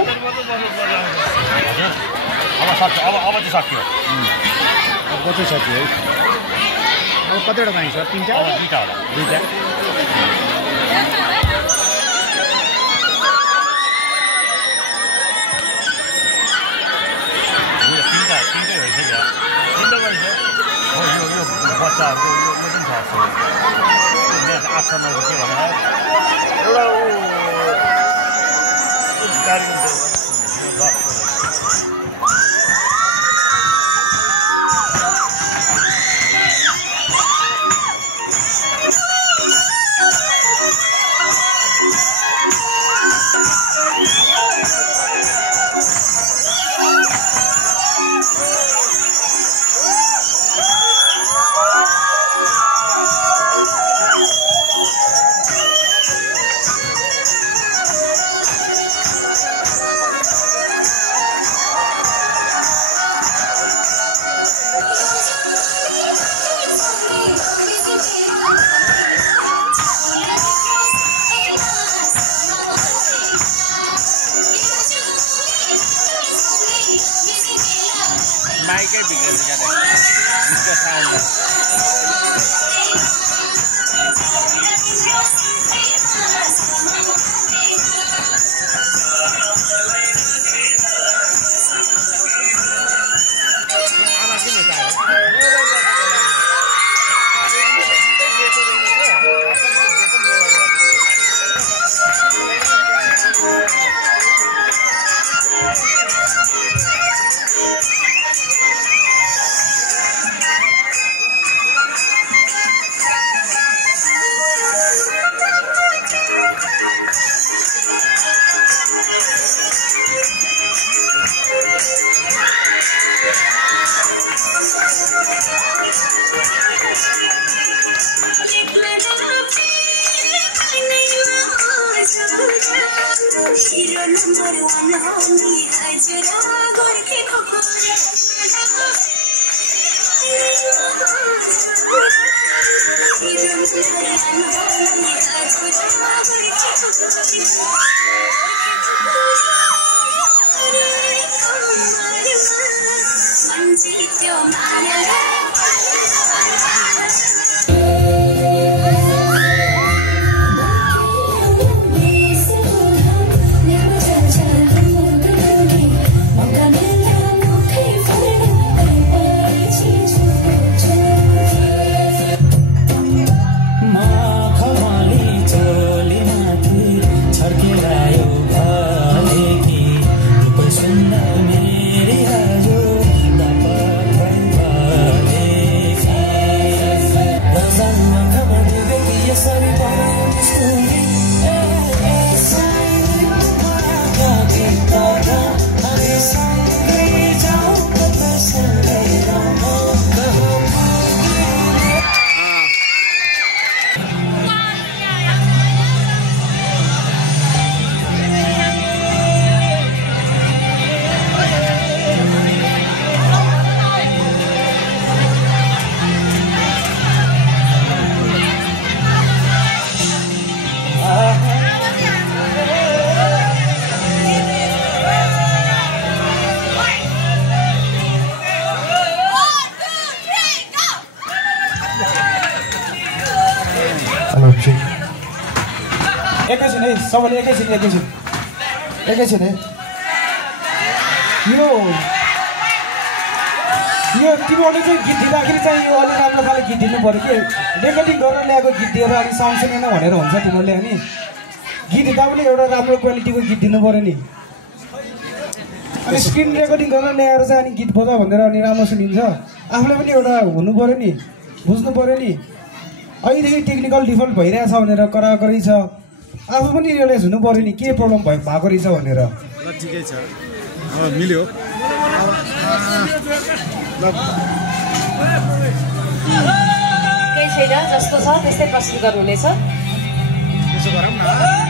अब चाहिँ सक्यो अब चाहिँ सक्यो है अब कतिवटा पाइन्छ 3टा 2टा होला 2टा बच्चाहरूको यो पनि छ 8 9 के भनेर एउटा गाडीको माइकै बिग्रेछ क्या त्यसको साउन्ड एकैछिन है सबैले एकैछिन है यो तिमीहरूले चाहिँ गीत दिँदाखेरि चाहिँ यो अलि राम्रो खाले गीत दिनु पर्यो कि रेकर्डिङ गरेर ल्याएको गीत दिएर अनि साउन्ड सुनेन भनेर हुन्छ तिमीहरूले अनि गीत दिँदा पनि एउटा राम्रो क्वालिटीको गीत दिनु पर्यो नि अनि स्क्रिन रेकर्डिङ गरेर ल्याएर चाहिँ अनि गीत बजा भनेर अनि राम्रो सुनिन्छ आफूले पनि एउटा हुनु पर्यो नि बुझ्नु पर्यो नि अहिलेदेखि टेक्निकल डिफल्ट भइरहेछ भनेर कराकरी छ आफू पनि रियलाइज हुनु पर्यो नि के प्रब्लम भएको रहेछ भनेर ल ठिकै छ मिल्यो केही छैन जस्तो छ त्यस्तै प्रस्तुत गर्नुहुनेछ त्यसो गरौँ न